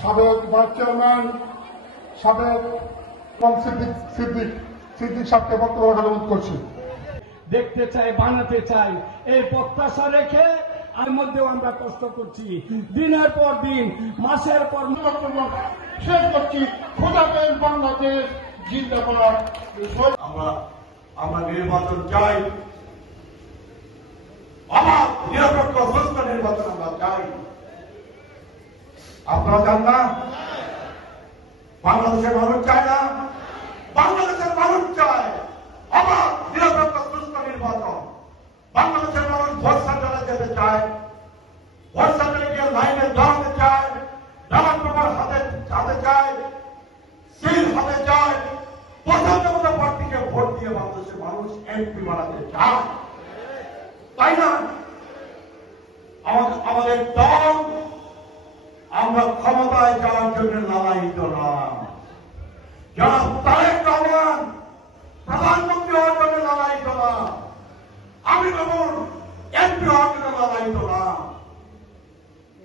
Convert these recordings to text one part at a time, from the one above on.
সাবেক vice chairman সাবেক এবং সিদ্দিক সিদ্দিক সিদ্দিক সাহেবকে বক্তব্য রাখার অনুরোধ করছি। দেখতে চাই বানাতে চাই। এই প্রত্যাশা রেখে আর মধ্যেও আমরা কষ্ট করছি। দিনের পর দিন মাসের পর মাস। শেষ করছি। খোদাবেন বাংলাদেশ জিন্দাবাদ। আমরা আমরা নির্বাচন চাই আমার নিরপেক্ষ সুস্থ নির্বাচন আমরা চাই আপনারা চান না? বাংলাদেশের মানুষ চায় না? বাংলাদেশের মানুষ চায় আমার নিরপেক্ষ সুস্থ নির্বাচন। বাংলাদেশের মানুষ যেতে চায়। গিয়ে লাইনে দাঁড়াতে চায়। হাতে হাতে চায়। সিল হাতে চায়। ভোট দিয়ে বাংলাদেশের মানুষ এমপি বানাতে চায়। তাই না? আমাদের আমাদের দল আমরা ক্ষমতায় যাওয়ার জন্য লালায়িত না যারা তারেক রহমান প্রধানমন্ত্রী হওয়ার জন্য লালায়িত না আমি যেমন এমপি হওয়ার জন্য লালায়িত না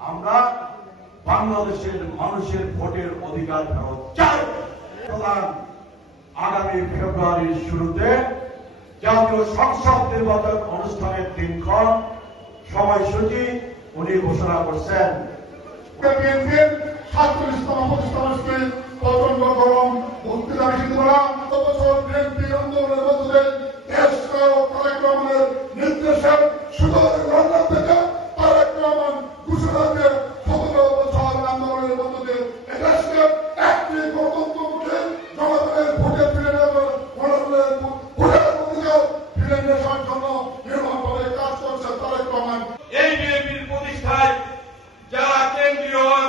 আমরা বাংলাদেশের মানুষের ভোটের অধিকার ফেরত চাই। সুতরাং আগামী ফেব্রুয়ারির শুরুতে জাতীয় সংসদ নির্বাচন অনুষ্ঠানের দিনক্ষণ সময়সূচি উনি ঘোষণা করছেন। বিএনপির সাতচল্লিশতম প্রতিষ্ঠানকে তদন্ত গরম বক্তৃতা নিষিদ্ধ করা গত বছর বিএনপি আন্দোলনের মধ্যে